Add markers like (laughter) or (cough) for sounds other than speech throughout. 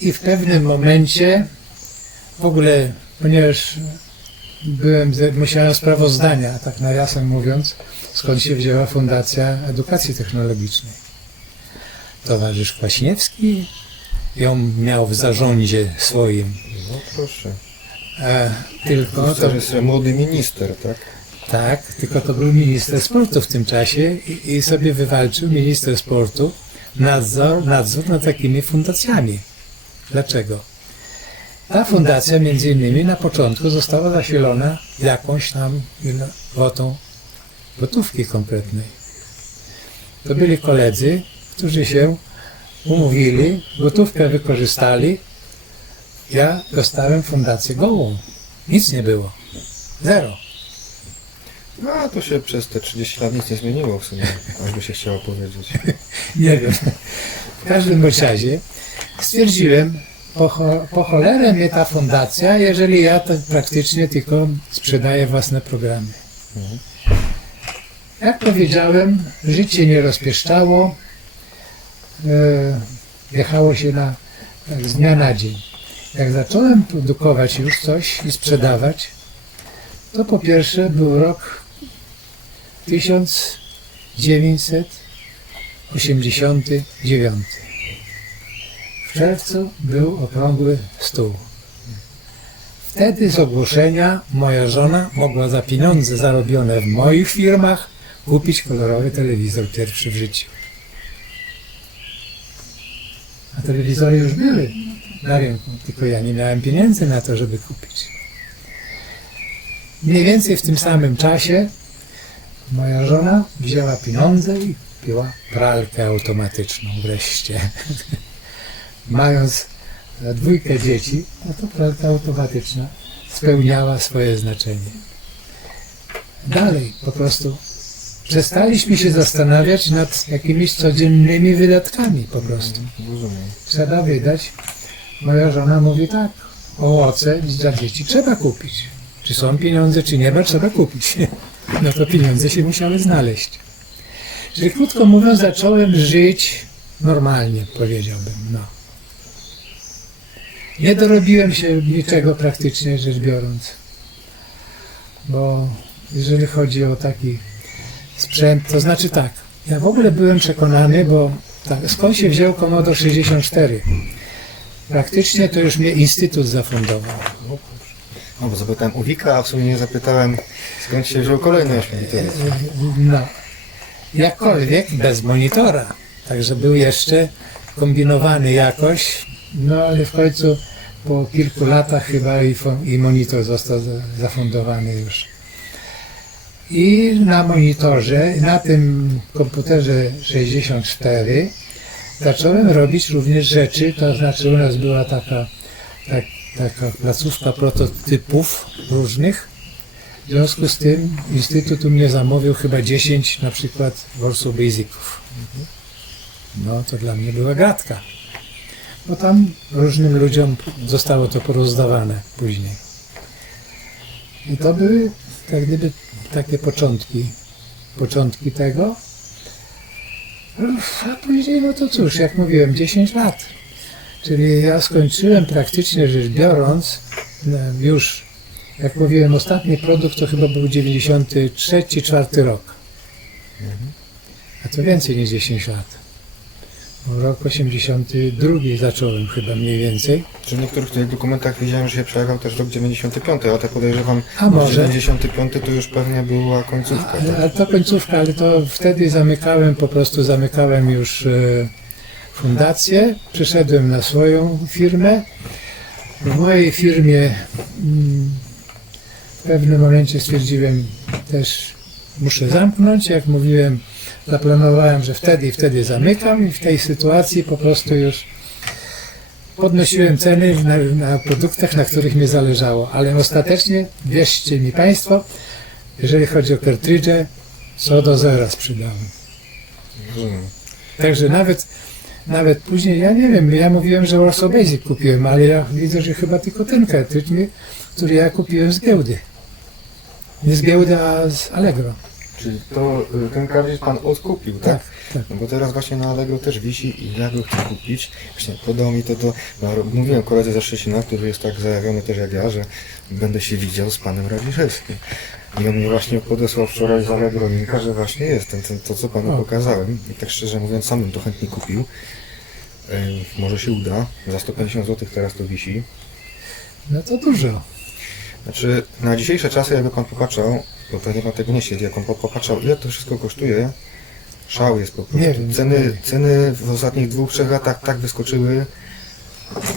I w pewnym momencie, w ogóle, ponieważ byłem, musiałem sprawozdania, tak nawiasem mówiąc, skąd się wzięła Fundacja Edukacji Technologicznej. Towarzysz Kwaśniewski ją miał w zarządzie swoim. No proszę. E, tylko To to, jest młody minister, tak? tak, tylko to był minister sportu w tym czasie i, i sobie wywalczył minister sportu nadzór, nadzór nad takimi fundacjami. Dlaczego? Ta fundacja między innymi na początku została zasilona jakąś tam kwotą gotówki kompletnej. To byli koledzy, którzy się umówili, gotówkę wykorzystali. Ja dostałem fundację gołą. Nic nie było. Zero. No to się przez te 30 lat nic nie zmieniło w sumie, aż by się chciało powiedzieć. (laughs) Nie wiem. W każdym bądź razie stwierdziłem, po, cho- po cholerę mnie ta fundacja, jeżeli ja to praktycznie tylko sprzedaję własne programy. Jak powiedziałem, życie nie rozpieszczało, e, jechało się na, z dnia na dzień. Jak zacząłem produkować już coś i sprzedawać, to po pierwsze był rok 1989. W czerwcu był okrągły stół. Wtedy z ogłoszenia moja żona mogła za pieniądze zarobione w moich firmach kupić kolorowy telewizor pierwszy w życiu. A telewizory już były na rynku, tylko ja nie miałem pieniędzy na to, żeby kupić. Mniej więcej w tym samym czasie moja żona wzięła pieniądze i kupiła pralkę automatyczną wreszcie. (laughs) Mając dwójkę dzieci, no to pralka automatyczna spełniała swoje znaczenie. Dalej po prostu przestaliśmy się zastanawiać nad jakimiś codziennymi wydatkami po prostu. Trzeba wydać. Moja żona mówi tak, owoce dla dzieci trzeba kupić. Czy są pieniądze, czy nie ma, trzeba kupić. (laughs) No to pieniądze się musiały znaleźć. Czyli krótko mówiąc, zacząłem żyć normalnie, powiedziałbym. No. Nie dorobiłem się niczego praktycznie rzecz biorąc. Bo jeżeli chodzi o taki sprzęt, to znaczy tak, ja w ogóle byłem przekonany, bo tak, skąd się wziął Commodore 64? Praktycznie to już mnie Instytut zafundował. No bo zapytałem u Wika, a w sumie nie zapytałem skąd się wziął kolejny ośmioliter. No, jakkolwiek bez monitora. Także był jeszcze kombinowany jakoś, no ale w końcu po kilku latach chyba i, i monitor został za- zafundowany już. I na monitorze, na tym komputerze 64 zacząłem robić również rzeczy, to znaczy u nas była taka, tak, taka placówka prototypów różnych, w związku z tym Instytut u mnie zamówił chyba 10 na przykład Warsaw Basiców. No to dla mnie była gratka. Bo tam różnym ludziom zostało to porozdawane później. I to były tak gdyby takie początki, początki tego. A później, no to cóż, jak mówiłem, 10 lat. Czyli ja skończyłem praktycznie rzecz biorąc już jak mówiłem, ostatni produkt to chyba był 93-4 rok. A to więcej niż 10 lat. Bo rok 82 zacząłem chyba mniej więcej. Czy w niektórych tych dokumentach widziałem, że się przejawiał też rok 95, ale tak podejrzewam, A może. 95 to już pewnie była końcówka, Ale, tak? ale to końcówka, ale to wtedy zamykałem, po prostu zamykałem już e, fundację, przeszedłem na swoją firmę. W mojej firmie mm, w pewnym momencie stwierdziłem też muszę zamknąć, jak mówiłem, zaplanowałem, że wtedy i wtedy zamykam i w tej sytuacji po prostu już podnosiłem ceny na, na produktach, na których mi zależało, ale ostatecznie, wierzcie mi Państwo, jeżeli chodzi o kartridże, co do zera sprzedałem. Także nawet, nawet później, ja nie wiem, ja mówiłem, że Warsaw Basic kupiłem, ale ja widzę, że chyba tylko ten kartridż, który ja kupiłem z giełdy. Nie z giełdy, a z Allegro. Czyli to y, ten klawisz pan odkupił, tak? Tak, tak. No bo teraz właśnie na Allegro też wisi i ja go chcę kupić. Właśnie podało mi to do... No, mówiłem koledze ze Szczecina, który jest tak zajawiony też jak ja, że będę się widział z panem Radziszewskim. I on mi właśnie podesłał wczoraj z Allegro linka, że właśnie jest ten, ten, to, co panu O. pokazałem. I tak szczerze mówiąc, sam bym to chętnie kupił. Może się uda. Za 150 zł teraz to wisi. No to dużo. Znaczy, na dzisiejsze czasy, jakby pan popatrzał, bo pewnie pan tego nie siedzi, jak pan po- popatrzał, ile to wszystko kosztuje, szał jest po prostu. Nie nie ceny, wiem. ceny w ostatnich dwóch, trzech latach tak wyskoczyły.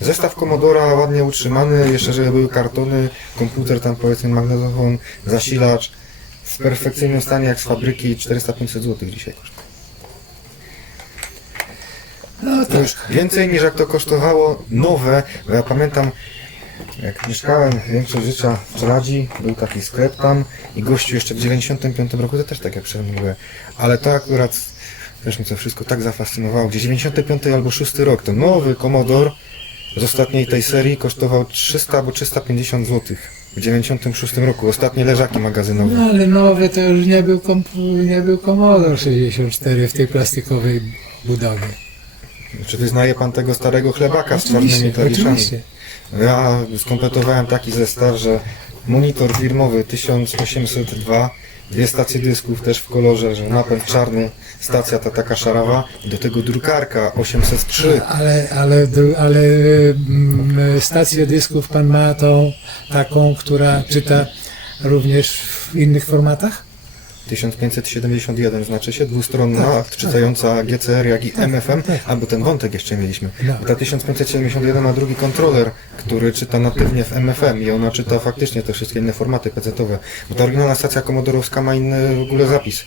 Zestaw Commodora ładnie utrzymany, jeszcze żeby były kartony, komputer tam powiedzmy magnetofon, zasilacz w perfekcyjnym stanie jak z fabryki 400-500 zł dzisiaj kosztuje. No To tak. już więcej niż jak to kosztowało nowe, bo ja pamiętam jak mieszkałem większość życia w Czeladzi, był taki sklep tam i gościu jeszcze w 95 roku, to też tak jak przemówiłem, ale to akurat też mnie to wszystko tak zafascynowało, gdzie 95 albo 6 rok, to nowy Commodore z ostatniej tej serii kosztował 300 albo 350 zł w 96 roku, ostatnie leżaki magazynowe. No ale nowy to już nie był, komp- nie był Commodore 64 w tej plastikowej budowie. Czy wyznaje pan tego starego chlebaka z czarnymi Oczywiście, klawiszami? oczywiście. Ja skompletowałem taki zestaw, że monitor firmowy 1802, dwie stacje dysków też w kolorze, że napęd czarny, stacja ta taka szarawa do tego drukarka 803. Ale, ale, ale mm, stację dysków pan ma tą taką, która czyta również w innych formatach? 1571 znaczy się, dwustronna, Tak, czytająca GCR jak i MFM, tak. albo ten wątek jeszcze mieliśmy. No. Ta 1571 ma drugi kontroler, który czyta natywnie w MFM i ona czyta faktycznie te wszystkie inne formaty PC-owe, bo ta oryginalna stacja komodorowska ma inny w ogóle zapis.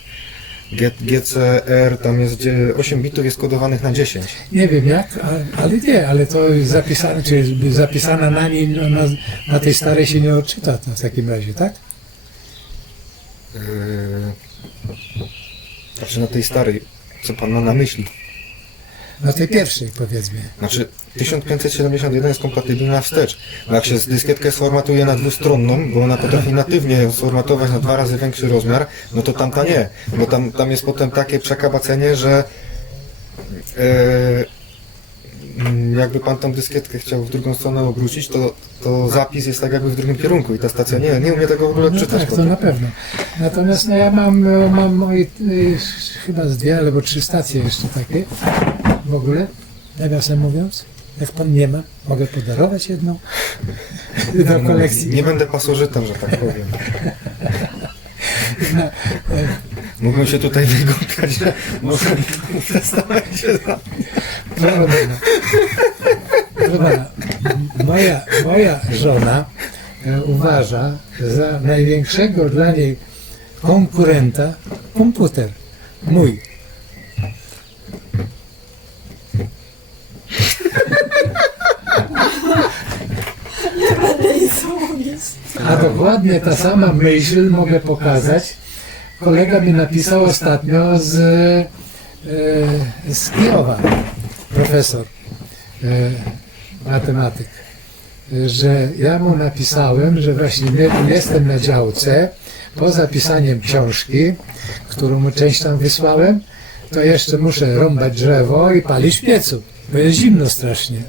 G- GCR tam jest gdzie 8 bitów jest kodowanych na 10. Nie wiem jak, ale nie, ale to jest zapisane, czy jest zapisana na niej, no, na, na tej starej się nie odczyta w takim razie, tak? Yy... Znaczy na tej starej, co pan ma na myśli? Na tej pierwszej powiedzmy. Znaczy 1571 jest kompatybilna wstecz. Bo jak się z dyskietkę sformatuje na dwustronną, bo ona potrafi natywnie ją sformatować na dwa razy większy rozmiar, no to tamta nie. Bo tam, tam jest potem takie przekabacenie, że mm, jakby pan tą dyskietkę chciał w drugą stronę obrócić, to, to zapis jest tak jakby w drugim kierunku i ta stacja nie, nie umie tego w ogóle No czytać tak, to na pewno. Natomiast no, ja mam, e, mam moje, y, chyba z dwie albo trzy stacje jeszcze takie w ogóle, nawiasem mówiąc. Jak pan nie ma, mogę podarować jedną do kolekcji. Nie będę pasożytem, że tak powiem. No, e, Mógłbym się tutaj wygłupiać, że może w testamencie Proszę pana, moja, moja żona e, uważa za największego dla niej konkurenta komputer. Mój. Będę nic mówić. A dokładnie ta sama myśl mogę pokazać. Kolega mi napisał ostatnio z, e, z Kijowa, profesor e, matematyk, że ja mu napisałem, że właśnie my- jestem na działce, po zapisaniem książki, którą mu część tam wysłałem, to jeszcze muszę rąbać drzewo i palić w piecu, bo jest zimno strasznie.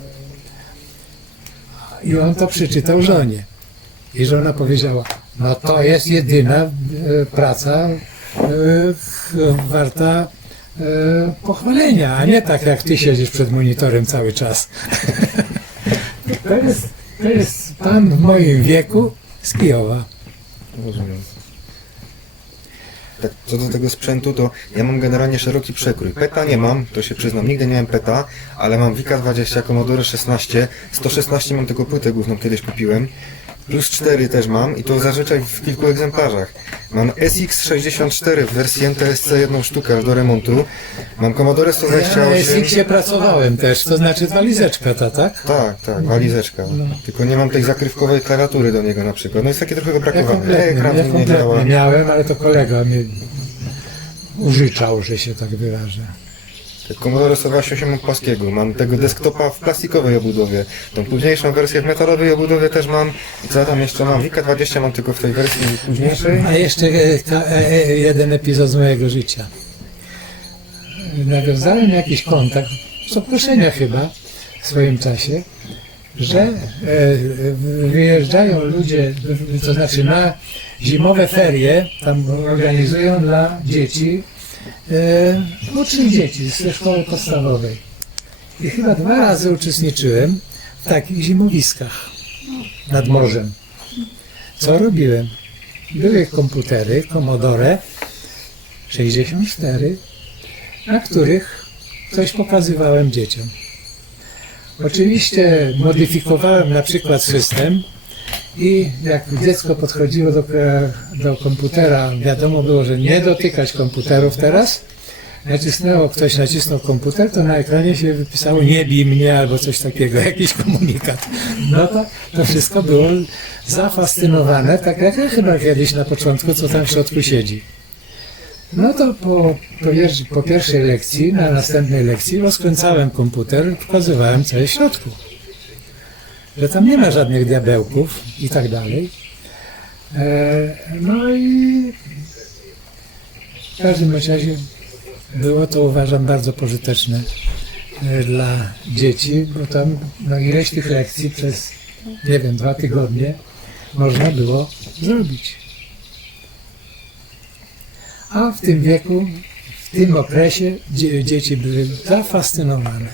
I on to przeczytał żonie. I żona powiedziała, no to jest jedyna e, praca e, warta pochwalenia, a nie tak jak ty siedzisz przed monitorem cały czas. (laughs) to, jest, to jest pan w moim wieku z Kijowa. Rozumiem. Tak, co do tego sprzętu, to ja mam generalnie szeroki przekrój. PETA nie mam, to się przyznam, nigdy nie miałem PETA, ale mam Wika 20, Commodore 16, 116 mam tego płytę główną kiedyś kupiłem, plus 4 też mam i to zazwyczaj w kilku egzemplarzach. Mam SX64 w wersji NTSC jedną sztukę do remontu, mam Commodore Ja 128... na SX-ie pracowałem też, to znaczy walizeczka ta, tak? Tak, tak, walizeczka. Tylko nie mam tej zakrywkowej klawiatury do niego na przykład. No jest takie trochę go Ja brakowało. kompletnie, Ekran ja mi nie działa. kompletnie miałem, ale to kolega mnie użyczał, że się tak wyrażę. Commodore 128 mam płaskiego, mam tego desktopa w plastikowej obudowie, tą późniejszą wersję w metalowej obudowie też mam. Co tam jeszcze mam? Wika 20 mam tylko w tej wersji późniejszej. A jeszcze e, e, e, jeden epizod z mojego życia. Nawiązałem jakiś kontakt, z oproszenia chyba, w swoim czasie, że e, wyjeżdżają ludzie, to znaczy na zimowe ferie, tam organizują dla dzieci, e, uczniów dzieci ze szkoły podstawowej. I chyba dwa razy uczestniczyłem w takich zimowiskach nad morzem. Co robiłem? Były komputery Commodore 64, na których coś pokazywałem dzieciom. Oczywiście modyfikowałem na przykład system i jak dziecko podchodziło do, do komputera, wiadomo było, że nie dotykać komputerów teraz. Nacisnęło, ktoś nacisnął komputer, to na ekranie się wypisało nie bij mnie albo coś takiego, (laughs) jakiś komunikat. No to, to wszystko było zafascynowane, tak jak ja chyba kiedyś na początku, co tam w środku siedzi. No to po, po, po pierwszej lekcji, na następnej lekcji rozkręcałem komputer, pokazywałem co jest w środku. Że tam nie ma żadnych diabełków i tak dalej. E, no i w każdym razie było to uważam bardzo pożyteczne e, dla dzieci, bo tam no, ileś tych lekcji przez, nie wiem, dwa tygodnie można było zrobić. A w tym wieku, w tym okresie dzie, dzieci były zafascynowane.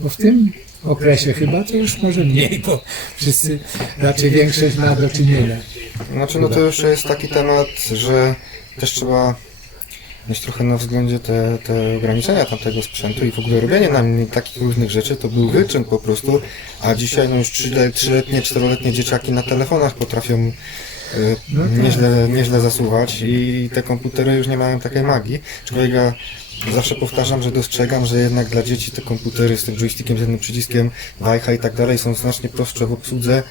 Bo w tym okresie chyba to już może mniej, bo wszyscy raczej większość ma do czynienia. Znaczy no to już jest taki temat, że też trzeba mieć trochę na względzie te, te ograniczenia tamtego sprzętu i w ogóle robienie nam takich różnych rzeczy to był wyczyn po prostu, a dzisiaj no już trzyle- trzyletnie, czteroletnie dzieciaki na telefonach potrafią. Nieźle, nieźle zasuwać i te komputery już nie mają takiej magii. Człowiek ja zawsze powtarzam, że dostrzegam, że jednak dla dzieci te komputery z tym joystickiem, z jednym przyciskiem, wajcha i tak dalej są znacznie prostsze w obsłudze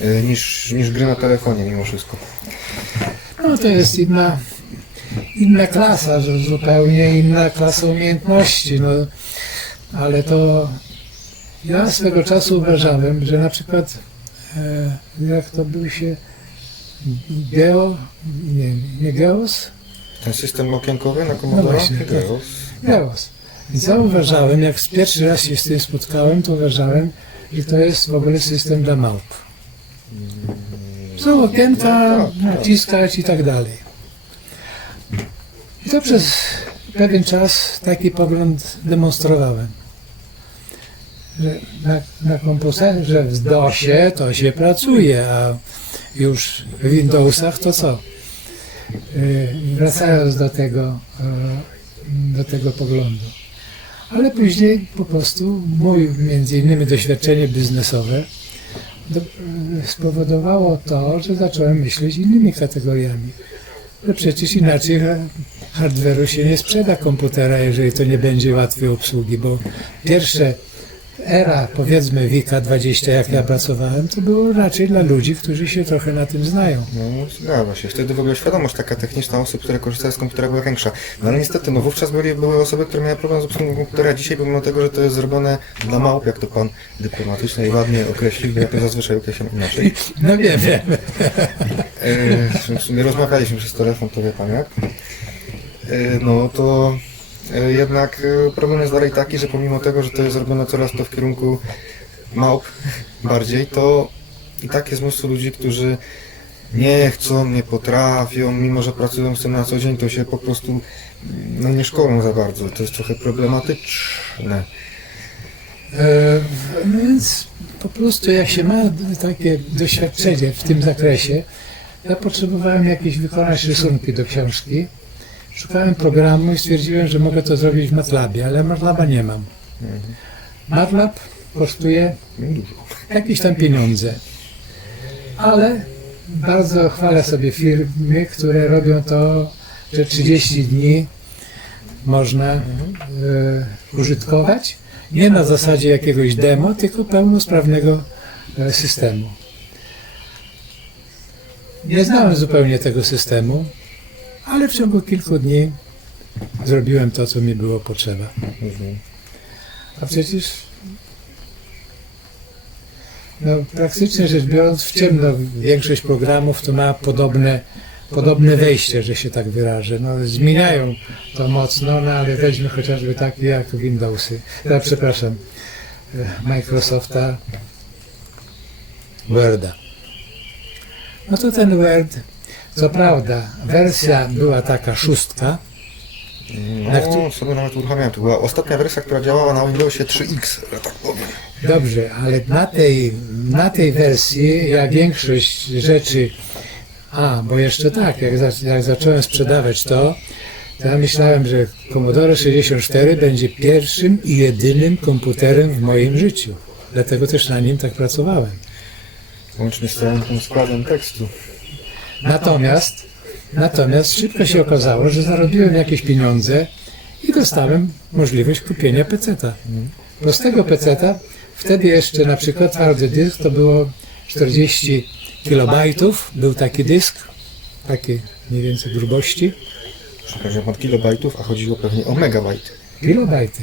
y, niż, niż gry na telefonie mimo wszystko. No to jest inna, inna klasa, że zupełnie inna klasa umiejętności. No, ale to ja swego czasu uważałem, że na przykład e, jak to był się Geo, nie, nie Geos? Ten system okienkowy na Commodore? No właśnie, tak. Geos. Geos. I zauważałem, jak pierwszy raz się z tym spotkałem, to uważałem, że to jest w ogóle system dla małp. Są okienka, naciskać i tak dalej. I to przez pewien czas taki pogląd demonstrowałem. Że na, na komputerze, że w DOSie to się pracuje, a już w Windowsach to co? Yy, Wracając do tego, yy, do tego poglądu. Ale później po prostu moje między innymi doświadczenie biznesowe yy, spowodowało to, że zacząłem myśleć innymi kategoriami. Że przecież inaczej ha- hardware'u się nie sprzeda komputera, jeżeli to nie będzie łatwej obsługi, bo pierwsze era, powiedzmy Wika 20, jak ja pracowałem, to było raczej dla ludzi, którzy się trochę na tym znają. No, zgadza się. Wtedy w ogóle świadomość taka techniczna osób, które korzystały z komputera była większa. No ale niestety, no wówczas byli, były osoby, które miały problem z obsługą komputera. Dzisiaj pomimo tego, że to jest zrobione dla małp, jak to pan dyplomatycznie i ładnie określił, bo ja to zazwyczaj określam inaczej. No wiem, wiem. E, w sumie rozmawialiśmy przez telefon, to wie pan jak. E, no to jednak e, problem jest dalej taki, że pomimo tego, że to jest zrobione coraz to w kierunku małp bardziej, to i tak jest mnóstwo ludzi, którzy nie chcą, nie potrafią, mimo że pracują z tym na co dzień, to się po prostu no, nie szkolą za bardzo. To jest trochę problematyczne. E, no więc po prostu jak się ma takie doświadczenie w tym zakresie, ja potrzebowałem jakieś wykonać rysunki do książki. Szukałem programu i stwierdziłem, że mogę to zrobić w MATLabie, ale MATLABa nie mam. MATLAB kosztuje jakieś tam pieniądze. Ale bardzo chwalę sobie firmy, które robią to, że 30 dni można e, użytkować. Nie na zasadzie jakiegoś demo, tylko pełnosprawnego e, systemu. Nie znałem zupełnie tego systemu, ale w ciągu kilku dni zrobiłem to, co mi było potrzeba. Mhm. A przecież no, praktycznie rzecz biorąc w ciemno większość programów to ma podobne, podobne wejście, że się tak wyrażę. No, zmieniają to mocno, no ale weźmy chociażby takie jak Windowsy, ja, przepraszam, e, Microsofta, Worda. No to ten Word, co prawda, wersja była taka szóstka, Na któ- No, sobie nawet uruchamiałem. To była ostatnia wersja, która działała na Windowsie 3X, że tak powiem. Dobrze, ale na tej, na tej wersji ja większość rzeczy. A, bo jeszcze tak, jak, za, jak zacząłem sprzedawać to, to ja myślałem, że Commodore 64 będzie pierwszym i jedynym komputerem w moim życiu. Dlatego też na nim tak pracowałem. Łącznie z całym tym składem tekstu. Natomiast, natomiast szybko się okazało, że zarobiłem jakieś pieniądze i dostałem możliwość kupienia peceta. Prostego peceta, wtedy jeszcze na przykład twardy dysk to było 40 kilobajtów, był taki dysk, takiej mniej więcej grubości, Przepraszam, od kilobajtów, a chodziło pewnie o megabajty. kilobajty.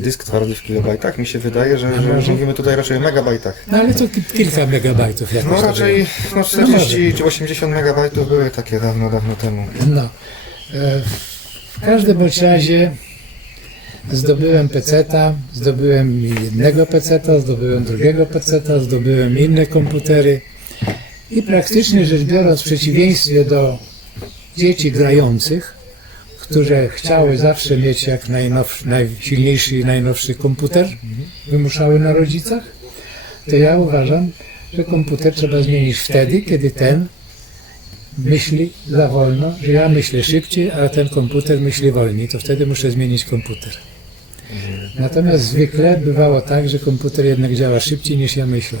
Dysk twardy w kilobajtach? Mi się wydaje, że, że mówimy tutaj raczej o megabajtach. No ale to ki- kilka megabajtów jakoś No raczej no 40 czy 80 megabajtów były takie dawno, dawno temu. No. E, W każdym bądź razie zdobyłem peceta, zdobyłem jednego peceta, zdobyłem drugiego peceta, zdobyłem inne komputery i praktycznie rzecz biorąc w przeciwieństwie do dzieci grających, które chciały zawsze mieć jak najnowszy, najsilniejszy i najnowszy komputer, wymuszały na rodzicach, to ja uważam, że komputer trzeba zmienić wtedy, kiedy ten myśli za wolno, że ja myślę szybciej, a ten komputer myśli wolniej, to wtedy muszę zmienić komputer. Natomiast zwykle bywało tak, że komputer jednak działa szybciej niż ja myślę.